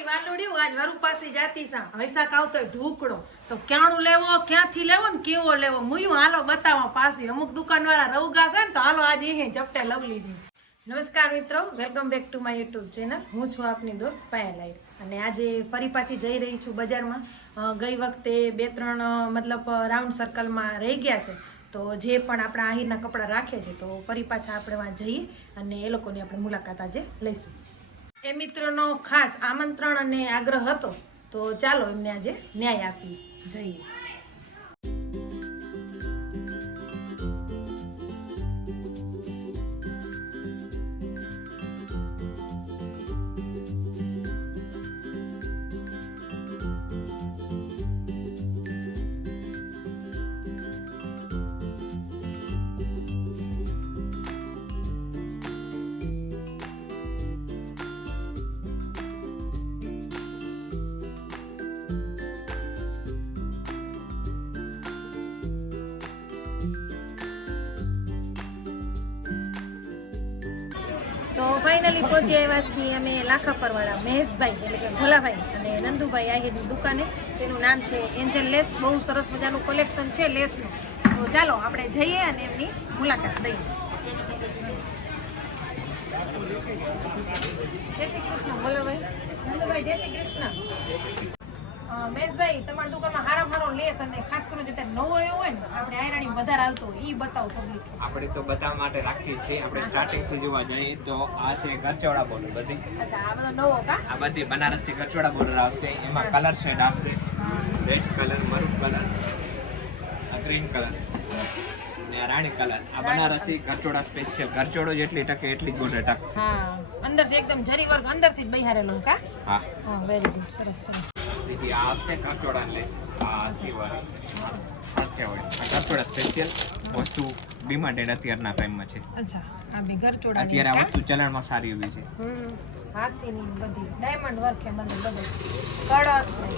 મારી વાલુડી આજ વરુ પાસે જાતી સા વૈશાખ આવતો ઢૂકડો તો ક્યાણું લેવો ક્યાંથી લેવો ને કેવો લેવો મુયું હાલો બતાવો પાછી અમુક દુકાનવાળા રવગા છે ને તો હાલો આજે અહીં ચપટે લવ લીધી. નમસ્કાર મિત્રો, welcome back to my YouTube channel. હું છું આપની દોસ્ત પાયલ અને આજે ફરી પાછી જઈ રહી છું બજારમાં. ગઈ વખતે 2-3 મતલબ રાઉન્ડ સર્કલમાં રહી ગયા છે તો જે પણ આપણા આહિરના કપડાં રાખે છે તો ફરી પાછા આપણે વાં જઈએ અને એ લોકોની આપણે મુલાકાત આજે લઈશું. એ મિત્રોનો ખાસ આમંત્રણ અને આગ્રહ હતો તો ચાલો એમને આજે ન્યાય આપી જઈએ. તો ફાઇનલી પહોંચી આવ્યા છીએ અમે લાખાપરવાળા મહેશભાઈ એટલે કે ભોલાભાઈ અને નંદુભાઈ આહિરની દુકાને. તેનું નામ છે એન્જલ લેસ. બહુ સરસ મજાનું કલેક્શન છે લેસનું. તો ચાલો આપણે જઈએ અને એમની મુલાકાત લઈએ. જય શ્રી કૃષ્ણ ભોલાભાઈ. નંદુભાઈ જય શ્રી કૃષ્ણ. મહેશભાઈ તમારી દુકાનમાં હારો લેસ અને ખાસ કરીને જે નવો આવ્યો હોય ને આપણે આયરાણી વધારે આવતો હોય ઈ બતાવો પબ્લિક. આપણે તો બધા માટે રાખીએ છીએ. આપણે સ્ટાર્ટિંગ થી જોવા જઈએ તો આ છે ગરચોડા બોર્ડર બધી. અચ્છા, આ બધો નવો કા? આ બધી બનારસી ગરચોડા બોર્ડર આવશે. એમાં કલર શેડ આવશે, red colour, maroon colour, green colour અને આ રાણી કલર. આ બનારસી ગરચોડા સ્પેશિયલ. ગરચોડો જેટલી ટકે એટલી જ બોર્ડર ટકશે. હા, અંદરથી એકદમ જરી વર્ગ અંદરથી જ બહારેલું કા? હા હા, વેરી ગુડ, સરસ છે. દીદી આ છે ગરચોડા લેસ. આ દિવાળી સાથે હોય. આ ગરચોડા સ્પેશિયલ વસ્તુ ડિમાન્ડેડ અત્યારના ટાઈમમાં છે. અચ્છા, આ બી ગરચોડા. અત્યારે આ વસ્તુ ચલણમાં સારી એવી છે. હાથીની બધી ડાયમંડ વર્ક છે મને બધું. કળશ ને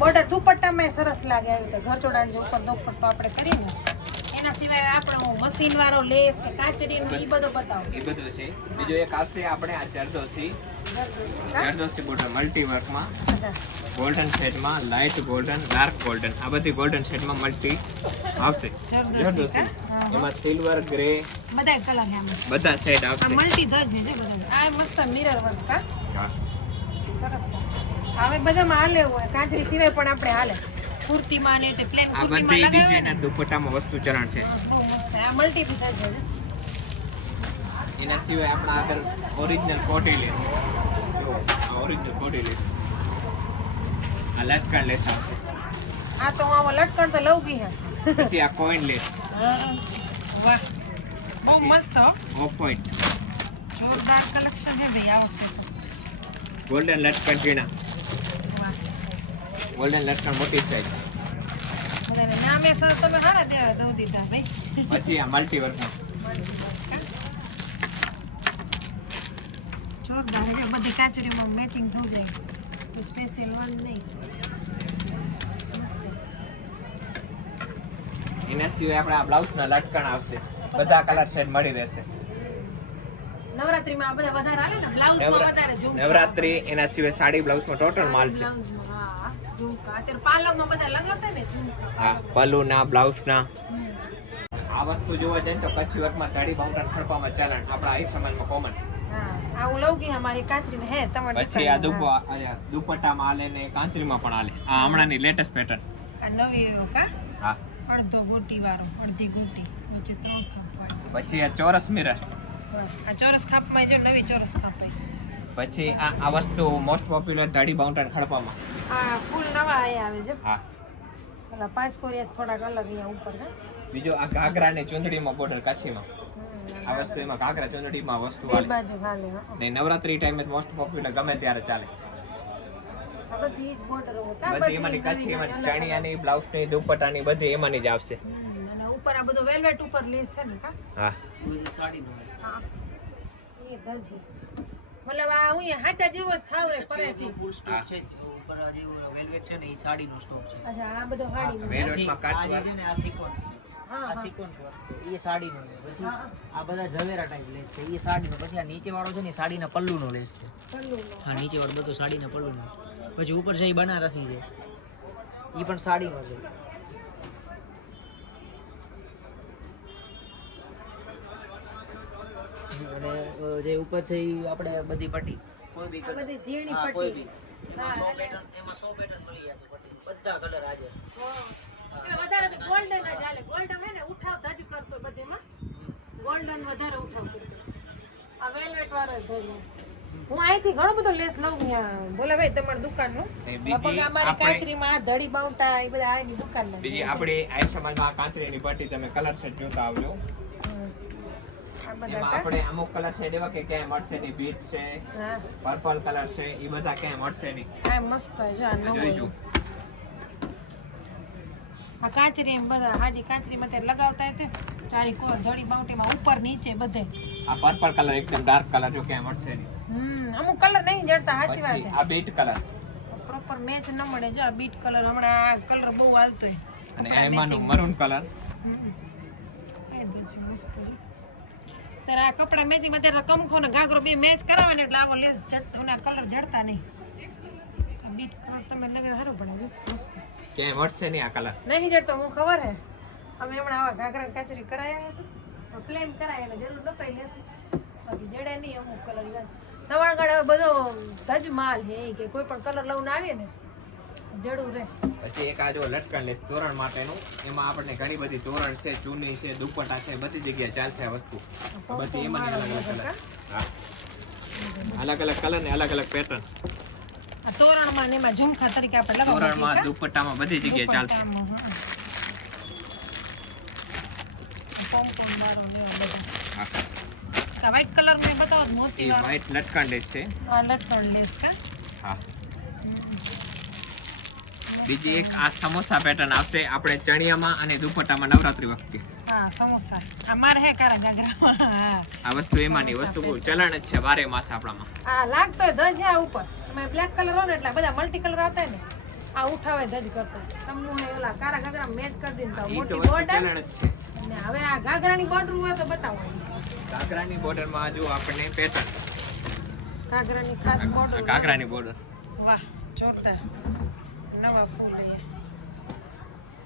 બોર્ડર દુપટ્ટામાં સરસ લાગે. આવી રીતે ગરચોડાની જે ઉપર દુપટ્ટો આપણે કરીને એના સિવાય આપણો મશીન વાળો લેસ કે કાચરીનો ઈ બધો બતાવો. એ બધું છે. બીજો એક આવશે આપણે આ જરદોસી બોર્ડર મલ્ટી વર્કમાં, ગોલ્ડન શેડમાં, લાઇટ ગોલ્ડન, ડાર્ક ગોલ્ડન. આ બધી ગોલ્ડન શેડમાં મલ્ટી આવશે. જરદોસી એમાં સિલ્વર, ગ્રે બધા કલર છે આમાં. બધા શેડ આ આવશે. મલ્ટી ધજ છે બધા. આ મસ્ત મિરર વર્ક કા? હા, સરસ. હવે બધામાં હાલે હોય. કાચરી સિવાય પણ આપણે હાલે. કુર્તીમાં ને તે પ્લેન આ કુર્તીમાં બધી લગાવે ડિઝાઇનર દુપટ્ટામાં વસ્તુ ચરણ છે. બહુ મસ્ત. આ મલ્ટી બી ધજ છે. એના સિવાય આપણા આગળ ઓરિજિનલ કોટી લેસ. આ ઓરિજિનલ કોટી લેસ. આ લટકણ લેસ આવશે. આ તો આવો લટકણ તો લવ ગઈ હે. પછી આ કોઈન લેસ. વાહ, બહુ મસ્ત હો. ઓફ પોઈન્ટ જોરદાર કલેક્શન હે ભાઈ આ વખતે તો. ગોલ્ડન લટકણ ઝીણા. વાહ, ગોલ્ડન લટકણ મોટી સાઈઝ. બધાને નામે સર તમે હારા દેવા દઉં દીધા ભાઈ. પછી આ મલ્ટી વર્કમાં જોરદાર છે. બધી કાચરીમાં મેચિંગ થઈ જાય તો સ્પેશિયલ વન નહીં. મસ્ત. એના સિવાય આપણે આ બ્લાઉઝના લટકણ આવશે. બધા કલર શેડ મળી રહેશે. નવરાત્રીમાં આ બધા વધારે હાલે ને બ્લાઉઝમાં વધારે ઝુમકા. નવરાત્રી એના સિવાય સાડી બ્લાઉઝમાં ટોટલ માલ છે. બ્લાઉઝમાં હા ઝુમકા. અત્યારે પાર્લરમાં બધા લગાવતા ને ઝુમકા. હા, પલ્લુના, બ્લાઉઝના. આ વસ્તુ જોવા જાય તો કચ્છી વર્કમાં ધડી બાઉન્ડર ખડપામાં ચલણ આપણા આહિર સમાજમાં કોમન. હા, આ હું લઉં ગઈ અમારી કાચરીને હે તમારી. પછી આ દુપટ્ટામાં હાલે ને કાંચરીમાં પણ હાલે. આ હમણાંની લેટેસ્ટ પેટર્ન. આ નવી કા? હા, અડધો ગોટી વાળો, અડધી ગોટી વચ્ચે 3 ખાપ વાળો. પછી આ ચોરસ મિરર. આ ચોરસ ખાપમાં જો નવી ચોરસ ખાપ આવી. પછી આ વસ્તુ મોસ્ટ પોપ્યુલર ધડી બાઉન્ડર ખડપામાં. આ ફૂલ નવા આયા આવે છે. હા, પેલા 5 કોરિયા થોડાક અલગ અહીંયા ઉપર ને. બીજો આ ઘાઘરા ને ચુંદડીમાં બોર્ડર કાચીમાં. આ વસ્તુ એમાં ઘાઘરા ચુંદડીમાં વસ્તુ બે હાલે. બાજુ હાલે. હા, ને નવરાત્રી ટાઈમે મોસ્ટ પોપ્યુલર ગમે ત્યારે ચાલે. આ બધી જ બોર્ડર હોય. બધી એમાંની કાચી, એમાં ચણિયાની, બ્લાઉઝની, દુપટ્ટાની બધી એમાંની જ આવશે. અને ઉપર આ બધો વેલ્વેટ ઉપર લેસ છે ને કા? હા, હા, એ ધજી મતલબ આ હું હાચા જેવો જ થાવ રે પરેથી. ફૂલ સ્ટોક છે ઉપર આ જે વેલ્વેટ છે ને એ સાડીનો સ્ટોક છે. અચ્છા, આ બધો હાડીનો. વેલ્વેટમાં કાટ આ જે છે ને આ સિક્વન્સ છે. હા, આ સિક્વન્સ વર્ક છે એ સાડીનો છે. પછી આ બધા ઝવેરા ટાઈપ લેસ છે એ સાડીનો. પછી આ નીચે વાળો છે ને એ સાડીના પલ્લુનો લેસ છે. પલ્લુનો. હા નીચે વાળો બધો સાડીના પલ્લુનો. પછી ઉપર છે એ બનારસી છે એ પણ સાડીનો છે. અને જે ઉપર છે એ આપણે બધી પટ્ટી કોઈ બી આ બધી ઝીણી હા, કોઈ પટ્ટી. બી એમાં 100 પેટર્ન મળી જશે પટ્ટી બધા કલર હાજર. એ વધારે તો ગોલ્ડન જ હાલે. ગોલ્ડન હે ને ઉઠાવતા જ કરતો બધેમાં. ગોલ્ડન વધારે ઉઠાવતો. આ વેલ્વેટ વાળો ધર્યો. હું અહીંથી ઘણો બધો લેસ લઉં ત્યાં બોલે ભાઈ તમારી દુકાનનું. એ બીજી લગભગ અમારી આપણે- કાચરીમાં આ ધડી બાઉટા એ બધા આની દુકાનમાં. બીજી આપણી આઈ સમાજમાં આ કાંતરીની પટ્ટી તમે કલર સેટ જોતા આવજો. આ એમાં બધા આપણે અમુક કલર સેટ એવા કે ક્યાંય મળશે નહીં. બીટ છે, હા પર્પલ કલર છે, એ બધા ક્યાંય મળશે નહીં. આ મસ્ત છે આ નવો. જોઈજો. આ કાચરી એમ બધા હાજી કાચરીમાં તે લગાવતા તે ચારી કોર ધડી બાઉટીમાં ઉપર નીચે બધે. આ પર્પલ કલર એકદમ ડાર્ક કલર જો ક્યાંય મળશે નહીં. અમુક કલર નહીં જડતા સાચી વાત પછી છે. આ બીટ કલર પ્રોપર મેચ ન મળે જો આ બીટ કલર હમણાં આ કલર બહુ હાલતો હોય. અને એમાંનું મરૂન કલર. એ તો છે મસ્ત છે. ત્યારે આ કપડા મેચિંગ માં ત્યારે કમખો ને ઘાઘરો બે મેચ કરાવે ને એટલે આવો લેસ જડતો કલર જડતા નહીં. આ બીટ કલર તમે લગાવે સારું પડે મસ્ત. ક્યાંય મળશે નહીં આ કલર. નહીં જડતો હું ખબર હે અમે હમણાં આવા ઘાઘરા કાચરી કરાયા હતા પ્લેન કરાયા એટલે જરૂર ન પડી લેશે બાકી જડે નહીં અમુક કલર નવાગઢ હવે બધો ધજ માલ છે કે કોઈ પણ કલર લઈને આવીએ ને જડું રહે. પછી એક આ જો લટકણ લેસ તોરણ માટેનું. એમાં આપણને ઘણી બધી તોરણ છે, ચૂની છે, દુપટ્ટા છે, બધી જગ્યાએ ચાલશે આ વસ્તુ. બધી એમાં અલગ અલગ કલર. હા, અલગ અલગ કલર ને અલગ અલગ પેટર્ન. આ તોરણમાં ને એમાં ઝુમખા તરીકે આપણે લગાવવા તોરણમાં, દુપટ્ટામાં બધી જગ્યાએ ચાલશે. હા, વ્હાઈટ કલર માં બતાવો તો મોતી એ વ્હાઈટ લટકણ લેસ છે. આ લટકણ લેસ કા હા. બીજી એક આ સમોસા પેટર્ન આવશે આપણે ચણિયામાં અને દુપટ્ટામાં નવરાત્રી વખતે. હા સમોસા આ મારે હે કારા ગાગરામાં હા આ વસ્તુ એમાંની વસ્તુ બહુ ચલણ જ છે બારે માસ આપણામાં. આ લાગતો હોય ધજ આ ઉપર તમે બ્લેક કલર હોય ને એટલે બધા મલ્ટી કલર આવતા હોય ને આ ઉઠાવે ધજ કરતો તમને ઓલા કારા ગાગરા મેચ કરી દીધા એ તો મોટી વસ્તુ બોર્ડર ચલણ જ છે. અને હવે આ ગાગરાની બોર્ડર હોય તો બતાવો ઘાઘરાની બોર્ડરમાં જો આપણને પેટર્ન. ગાગરાની ખાસ બોર્ડર ઘાઘરાની બોર્ડર. વાહ જોરદાર નવા ફૂલ લઈએ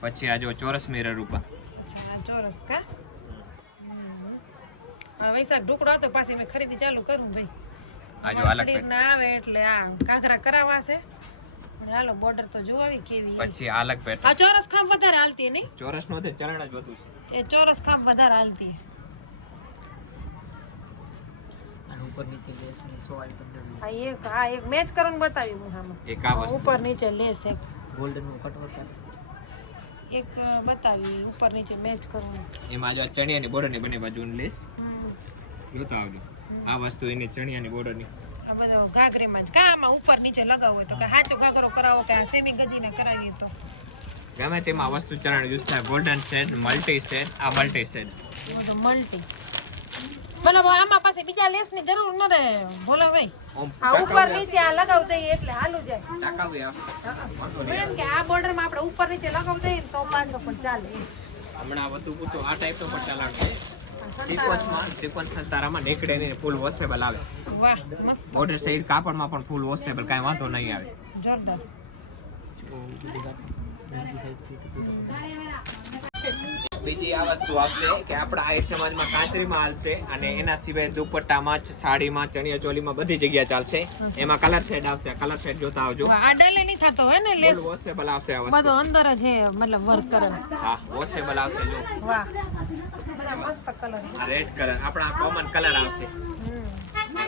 પછી આ જો ચોરસ મિરર ઉપર. અચ્છા આ ચોરસ કા હા વૈશાખ ઢોકળો હતો પાછી મેં ખરીદી ચાલુ કરું ભાઈ આ જો અલગ ક્લિપ ના આવે એટલે આ ઘાઘરા કરાવવા છે અને હાલો બોર્ડર તો જોવી કેવી પછી આ અલગ પેટર્ન. આ ચોરસ ખામ વધારે હાલતી નહીં ચોરસ નો તે ચલણ જ બધું છે. એ ચોરસ ખામ વધારે હાલતી અને ઉપર નીચે લેસ ની 100 આઈટમ આ એક મેચ કરીને બતાવ્યું હું આમાં એક આ વસ્તુ ઉપર નીચે લેસ એક ગોલ્ડન નું કટવર્ક એક બતાવી ઉપર નીચે મેચ કરવું એમાં જો ચણિયાની બોર્ડરની બંને બાજુની લેસ જોતા આવજો. આ વસ્તુ એની ચણિયાની બોર્ડરની. આ બધો ઘાઘરીમાં જ કામાં ઉપર નીચે લગાવો હોય તો કે સાચો ઘાઘરો કરાવો કે આ સેમી ગજીને કરાવીએ તો ગમે તેમાં વસ્તુ ચલણ યુઝ થાય. ગોલ્ડન સેટ, મલ્ટી સેટ, આ મલ્ટી સેટ. બધું મલ્ટી મતલબ આમાં પાસે બીજા લેસ ની જરૂર ન રહે ભોલા ભાઈ ઓમ આ ઉપર નીચે આ લગાવ દઈએ એટલે હાલું જાય ટાકાવી આપ. હું એમ કે આ બોર્ડર માં આપણે ઉપર નીચે લગાવ દઈએ ને તો પાછો પણ ચાલે હમણાં વધુ પૂછો આ ટાઈપ તો પણ ચલાવશે. સિક્વન્સ તારામાં નીકળે નહીં, ફૂલ વોશેબલ આવે. વાહ મસ્ત બોર્ડર સાઈડ કાપડમાં પણ ફૂલ વોશેબલ, કાંઈ વાંધો નહીં આવે. જોરદાર બીજી આ વસ્તુ આવશે કે આપણા આહિર સમાજમાં કાંતરીમાં હાલશે અને એના સિવાય દુપટ્ટામાં, સાડીમાં, ચણિયા ચોલીમાં બધી જગ્યાએ ચાલશે. એમાં કલર શેડ આવશે. કલર શેડ જોતા આવજો. વાહ આ ડલે નહીં થતો હોય ને લેસ ફૂલ વોશેબલ આવશે આ વસ્તુ. બધો અંદર જ હે મતલબ વર્ક કરે હા, વોશેબલ આવશે. જો વાહ બધા મસ્ત કલર આ રેડ કલર આપણા કોમન કલર આવશે.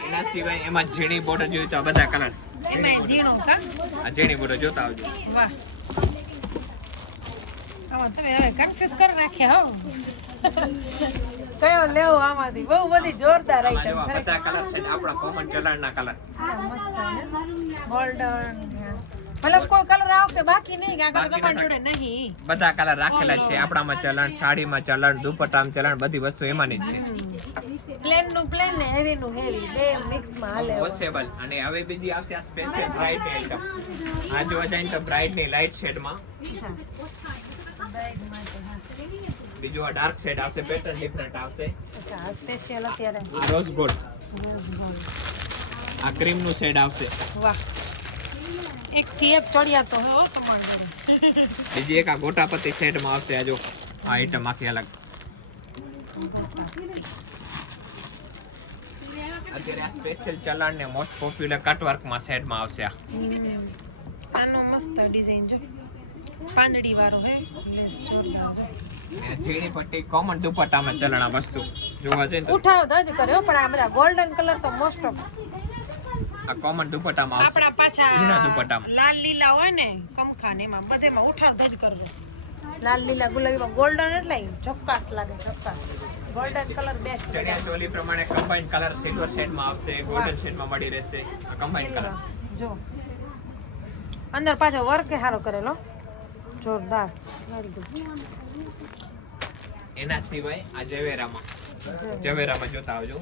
એના સિવાય એમાં ઝીણી બોર્ડર જોઈ તો આ બધા કલર. એમાં ઝીણો કા આ ઝીણી બોર્ડર જોતા આવજો. વાહ આમાં તમે હવે કન્ફ્યુઝ કરી નાખ્યા હો કયો લેવો આમાંથી બહુ બધી જોરદાર આમાં જો આઈટમ આ બધા કલર છે આપણા કોમન કલરના કલર. મસ્ત ગોલ્ડન મતલબ કોઈ કલર આ વખતે બાકી નહીં કે આગળ તમારી જોડે નહીં બધા કલર રાખેલા જ છે. આપણામાં ચલણ, સાડીમાં ચલણ, દુપટ્ટામાં ચલણ, બધી વસ્તુ એમાંની જ છે. પ્લેન નું પ્લેન ને હેવી નું હેવી બે મિક્સ માં હાલે વોશેબલ. અને હવે બીજી આવશે આ સ્પેશિયલ બ્રાઇટ આઈટમ. આ જોવા જાય તો બ્રાઇટ ની લાઇટ શેડ માં બીજું આ ડાર્ક શેડ આવશે, પેટર્ન ડિફરન્ટ આવશે. અચ્છા આ સ્પેશિયલ અત્યારે આ રોઝ ગોલ્ડ, રોઝ ગોલ્ડ. આ ક્રીમ નું શેડ આવશે. વાહ એક થી એક ચડિયા તો હે હો કમાણ કરે. બીજી એક આ ગોટાપતિ શેડ માં આવશે. આ જો આ આઈટમ આખી અલગ. અત્યારે આ સ્પેશિયલ ચલાણ ને મોસ્ટ પોપ્યુલર કટવર્ક માં સેટ માં આવશે. આનો મસ્ત ડિઝાઇન જો પાંદડી વાળો હે લેસ જોરદાર જો. અને ઝીણી પટ્ટી કોમન દુપટ્ટામાં ચલણ આ વસ્તુ જોવા જઈએ તો ઉઠાવ દજ કર્યો પણ આ બધા ગોલ્ડન કલર તો મોસ્ટ ઓફ આ કોમન દુપટ્ટામાં આવશે. આપણા પાછા ઝીણા દુપટ્ટામાં લાલ લીલા હોય ને કમખા ને એમાં બધેમાં ઉઠાવ દજ કરજો. લાલ લીલા ગુલાબીમાં ગોલ્ડન એટલે ચોક્કસ લાગે ચોક્કસ. Golden colour best. Chaniya choli પ્રમાણે કમ્બાઈન કલર સિલ્વર શેડ માં આવશે, ગોલ્ડન શેડ માં મળી રહેશે. આ કમ્બાઈન કલર જો અંદર પાછો વર્ક હારો કરેલો જોરદાર. એના સિવાય આ જવેરામાં જોતા આવજો.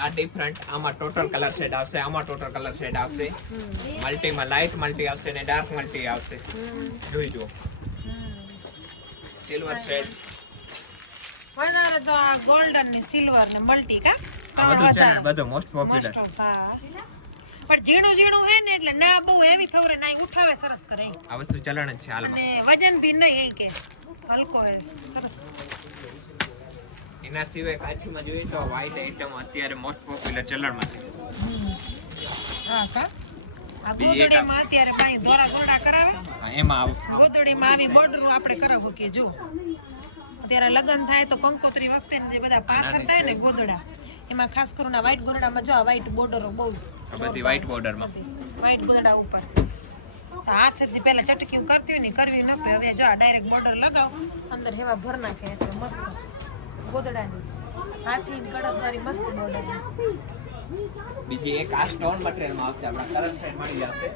આ ડિફરન્ટ આમાં ટોટલ કલર શેડ આવશે, આમાં ટોટલ કલર શેડ આવશે. મલ્ટીમાં લાઇટ મલ્ટી આવશે ને ડાર્ક મલ્ટી આવશે. જોઈ જુઓ સિલ્વર શેડ વધારે તો આ ગોલ્ડન ને સિલ્વર ને મલ્ટી કા આ બધું છે ને બધું મોસ્ટ પોપ્યુલર. પણ ઝીણું ઝીણું હે ને એટલે ના બહુ હેવી થવરે ના ઉઠાવે સરસ કરે. આ વસ્તુ ચલણ જ છે હાલમાં. અને વજન ભી નહીં કે હલકો હે સરસ. એના સિવાય કાચીમાં જોઈએ તો વ્હાઈટ આઈટમ અત્યારે મોસ્ટ પોપ્યુલર ચલણમાં છે. હા કા આ ગોદડીમાં અત્યારે ભાઈ દોરા દોરડા કરાવે. એમાં ગોદડીમાં આવી બોર્ડર આપણે કરાવો કે જો અત્યારે લગન થાય તો કંકોત્રી વખતે જે બધા પાથર થાય ને ગોદડા એમાં ખાસ કરીને વ્હાઈટ ગોદડામાં જો આ વ્હાઈટ બોર્ડરો બહુ બધી વ્હાઈટ બોર્ડરમાં વ્હાઈટ ગોદડા ઉપર તો હાથેથી પહેલા ચટકી કરતી હોય ને કરવી ન પડે. હવે જો આ ડાયરેક્ટ બોર્ડર લગાવ અંદર હેવા ભર નાખે એટલે મસ્ત ગોદડાની હાથી કડસ વાળી મસ્ત બોર્ડર. બીજી એક આ સ્ટોન મટીરીયલમાં આવશે. આપણા કલર શેડ મળી જશે.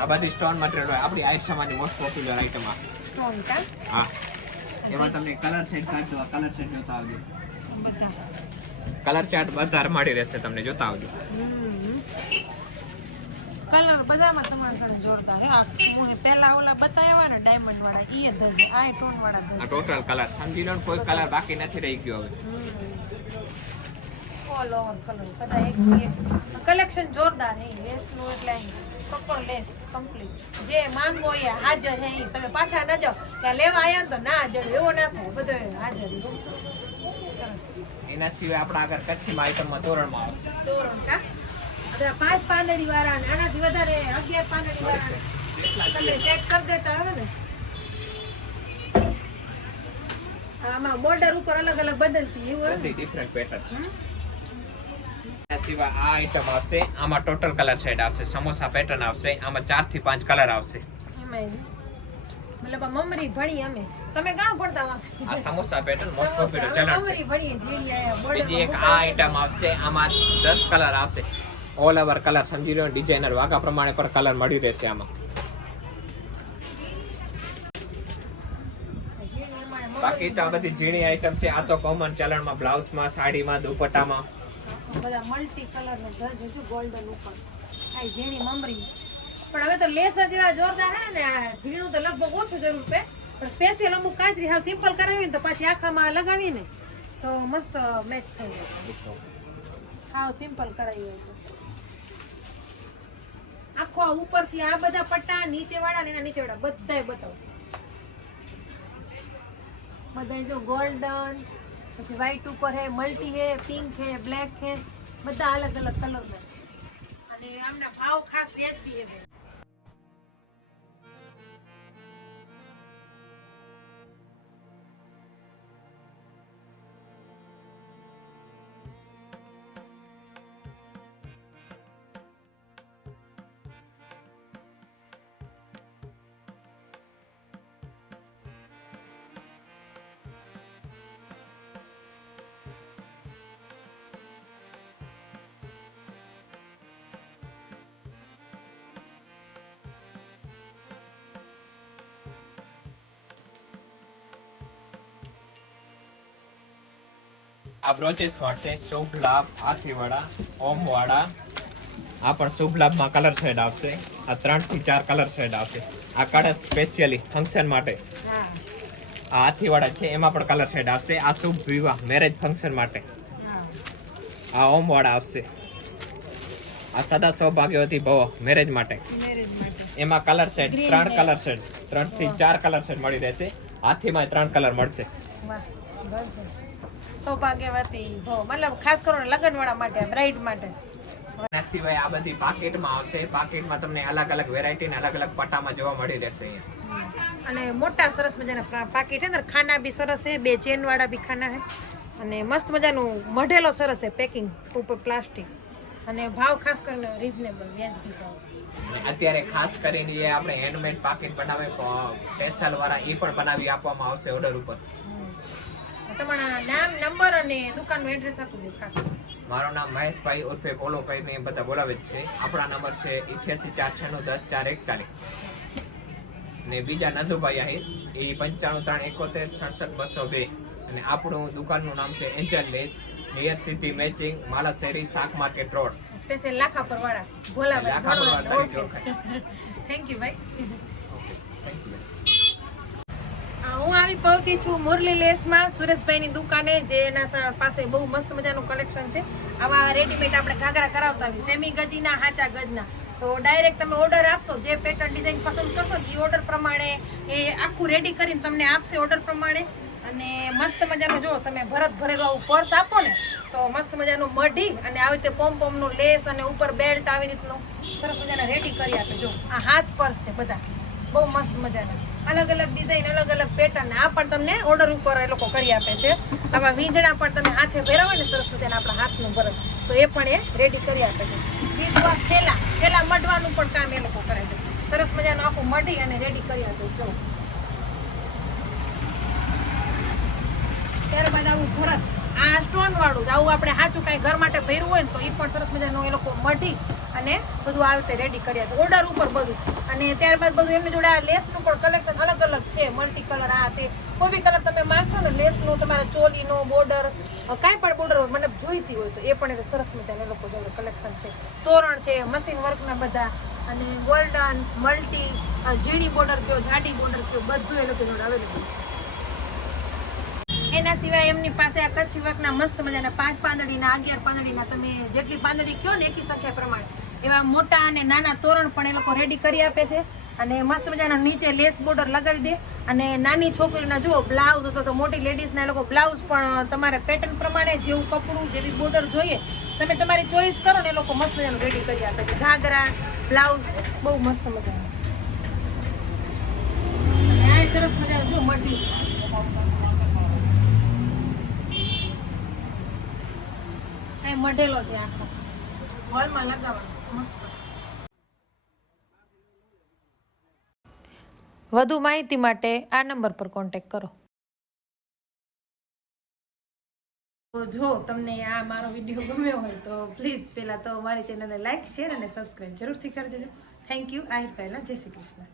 આ બધી સ્ટોન મટીરીયલ હોય આપણી આઈટ સામાની મોસ્ટ પોપ્યુલર આઈટમ આ. સ્ટોન કા હા એમાં તમને કલર શેડ કાઢજો. આ કલર શેડ જોતા આવજો. બધા કલર ચાર્ટ બધા મળી રહેશે તમને જોતા આવજો. કલર બધામાં તમારે ઘણે જોરદાર હે. આ હું પહેલા ઓલા બતાવ્યા ને ડાયમંડ વાળા ઈ ધજ આ ટોન વાળા ધજ. આ ટોટલ કલર સમજી લો ને કોઈ કલર બાકી નથી રહી ગયો હવે. ઓલ ઓવર કલર બધા એક કલેક્શન જોરદાર હે. લેસ નું એટલે પ્રોપર લેસ કમ્પ્લીટ જે માંગો એ હાજર હે. તમે પાછા ન જાઓ કે લેવા આયા તો ના જડે એવો ના થાય. બધો હાજર સરસ. એના સિવાય આપણા આગળ કચ્છીમાં આઈટમમાં તોરણમાં આવશે. તોરણ કા બધા 5 પાંદડી વાળા ને આનાથી વધારે 11 પાંદડી વાળા તમે સેટ કરી દેતા હવે ને. આમાં બોર્ડર ઉપર અલગ અલગ બદલતી એવું હોય ને. બધી ડિફરન્ટ પેટર્ન. એના સિવાય આ આઈટમ આવશે. આમાં ટોટલ કલર શેડ આવશે. સમોસા પેટર્ન આવશે. આમાં 4 થી 5 કલર આવશે. એમાંય મતલબ મમરી ભણી અમે તમે ગાણ પડતા હશો. આ સમોસા પેટર્ન મોસ્ટ પોપ્યુલર ચલણ છે. મમરી ભણી જેડી આયા બોર્ડર. બીજી એક આ આઈટમ આવશે. આમાં 10 કલર આવશે. ઓલ ઓવર કલર સમજી લો. ડિઝાઇનર વાગા પ્રમાણે પર કલર મળી રહેશે આમાં. બાકી તો આ બધી ઝીણી આઈટમ છે. આ તો કોમન ચલણમાં બ્લાઉઝમાં, સાડીમાં, દુપટ્ટામાં બધા મલ્ટી કલર નો જજ છે ગોલ્ડન ઉપર. આ ઝીણી મમરી પણ હવે તો લેસ જ એવા જોરદાર હે ને. આ ઝીણું તો લગભગ ઓછું જરૂર છે પણ સ્પેશિયલ અમુક કાંઈ હાવ સિમ્પલ કરાવી ને તો પાછી આખામાં લગાવીને તો મસ્ત મેચ થઈ જાય. હાવ સિમ્પલ કરાવી હોય તો આખો ઉપરથી આ બધા પટ્ટા નીચે વાળા ને એના નીચે વાળા બધાય બતાવો. બધાય જો ગોલ્ડન પછી વ્હાઈટ ઉપર હે, મલ્ટી હે, પિંક હે, બ્લેક હે, બધા અલગ અલગ કલર ના. અને આમના ભાવ ખાસ વ્યાજબી હે. આ બ્રોચેસ માટે શુભ લાભ હાથીવાળા, ઓમ વાળા. આ પણ શુભ લાભમાં કલર શેડ આવશે. આ 3 થી 4 કલર શેડ આવશે. આ કડસ સ્પેશિયલી ફંક્શન માટે. હા આ હાથીવાળા છે એમાં પણ કલર શેડ આવશે. આ શુભ વિવાહ મેરેજ ફંક્શન માટે. આ ઓમ વાળા આવશે. આ સદા સૌભાગ્યવતી ભવ મેરેજ માટે. એમાં કલર શેડ 3 કલર શેડ 3 થી 4 કલર શેડ મળી રહેશે. હાથીમાં 3 કલર મળશે. સૌભાગ્યવતી ભવ મતલબ ખાસ કરીને લગ્નવાળા માટે બ્રાઇડ માટે. એના સિવાય આ બધી પાકેટમાં આવશે. પાકેટમાં તમને અલગ અલગ વેરાયટી ને અલગ અલગ પટ્ટામાં જોવા મળી રહેશે અહીંયા. અને મોટા સરસ મજાના પાકીટ છે ને, ખાના બી સરસ છે, 2 ચેન વાળા બી ખાના છે અને મસ્ત મજાનું મઢેલો સરસ છે પેકિંગ ઉપર પ્લાસ્ટિક અને ભાવ ખાસ કરીને રીઝનેબલ વ્યાજબી ભાવ. અત્યારે ખાસ કરીને એ આપણે હેન્ડમેડ પાકેટ બનાવે સ્પેશિયલ વાળા એ પણ બનાવી આપવામાં આવશે ઓર્ડર ઉપર. તમારા નામ, નંબર અને દુકાનનું એડ્રેસ આપી દો ખાસ. મારું નામ મહેશભાઈ ઉર્ફે પોલો કહીને બધા બોલાવે છે. આપણા નંબર છે 8846104141 ને બીજા નંદુભાઈ આહિર એ 9531716762 અને આપણું દુકાનનું નામ છે angel lace near city matching માલા શેરી શાક માર્કેટ રોડ સ્પેશિયલ લાખાપર વાળા ભોલાભાઈ. થેન્ક યુ ભાઈ. હું આવી પહોંચી છું મુરલી લેસમાં સુરેશભાઈની દુકાને, જે એના પાસે બહુ મસ્ત મજાનું કલેક્શન છે. આવા રેડીમેડ આપણે ઘાઘરા કરાવતા હોય સેમી ગજીના, હાચા ગજના. તો ડાયરેક્ટ તમે ઓર્ડર આપશો, જે પેટર્ન ડિઝાઇન પસંદ કરશો એ ઓર્ડર પ્રમાણે એ આખું રેડી કરીને તમને આપશે ઓર્ડર પ્રમાણે. અને મસ્ત મજાનું જો તમે ભરેલું આવું પર્સ આપો ને તો મસ્ત મજાનું મઢી અને આવી રીતે પોમનું લેસ અને ઉપર બેલ્ટ આવી રીતનું સરસ મજાના રેડી કરી આપે. જો આ હાથ પર્સ છે બધા બહુ મસ્ત મજાના, અલગ અલગ ડિઝાઇન, અલગ અલગ પેટર્ન. આ પણ તમને ઓર્ડર ઉપર એ લોકો કરી આપે છે. આવા વીંજણા પણ તમે હાથે પહેરાવો ને સરસ મજાના આપણા હાથનું ભરત, તો એ પણ એ રેડી કરી આપે છે. બીજું આ થેલા મઢવાનું પણ કામ એ લોકો કરે છે. સરસ મજાનું આખું મઢી અને રેડી કરી આપે. જો ત્યારબાદ આવું ભરત, આ સ્ટોન વાળું જ આવું આપણે સાચું કાંઈ ઘર માટે ભર્યું હોય ને તો એ પણ સરસ મજાનું એ લોકો મઢી અને બધું આવી રીતે રેડી કરી આપે ઓર્ડર ઉપર બધું. અને ત્યારબાદ બધું એમની જોડે આ લેસનું પણ કલેક્શન અલગ અલગ છે, મલ્ટી કલર. આ તે કોઈ બી કલર તમે માંગશો ને, લેસનું તમારે ચોલીનો બોર્ડર કાંઈ પણ બોર્ડર મને જોઈતી હોય તો એ પણ એટલે સરસ મજાના એ લોકો જોડે કલેક્શન છે. તોરણ છે, મશીન વર્કના બધા, અને ગોલ્ડન, મલ્ટી, ઝીણી બોર્ડર કયો, જાડી બોર્ડર કયો, બધું એ લોકો જોડે અવેલેબલ છે. એના સિવાય એમની પાસે આ કચ્છી વર્કના મસ્ત મજાના 5 પાંદડીના, 11 પાંદડીના, તમે જેટલી પાંદડી કયો ને એકી સંખ્યા પ્રમાણે એવા મોટા અને નાના તોરણ પણ એ લોકો રેડી કરી આપે છે. અને મસ્ત મજાનો નીચે લેસ બોર્ડર લગાવી દે. અને નાની છોકરીના જુઓ બ્લાઉઝ હતો તો મોટી લેડીઝના એ લોકો બ્લાઉઝ પણ તમારે પેટર્ન પ્રમાણે જેવું કપડું, જેવી બોર્ડર જોઈએ તમે તમારી ચોઈસ કરો ને એ લોકો મસ્ત મજાનું રેડી કરી આપે છે. ઘાઘરા, બ્લાઉઝ બહુ મસ્ત મજાનું. આ સરસ મજાનું જો મઢી મઢેલો છે, આખો હોલમાં લગાવવાનો મસ્ત. વધુ માહિતી માટે આ નંબર પર કોન્ટેક્ટ કરો. તો જો તમને આ મારો વિડીયો ગમ્યો હોય તો પ્લીઝ પહેલાં તો મારી ચેનલને લાઈક, શેર અને સબસ્ક્રાઈબ જરૂરથી કરી દેજો. Thank you. આહિર પહેલા જય શ્રી કૃષ્ણ.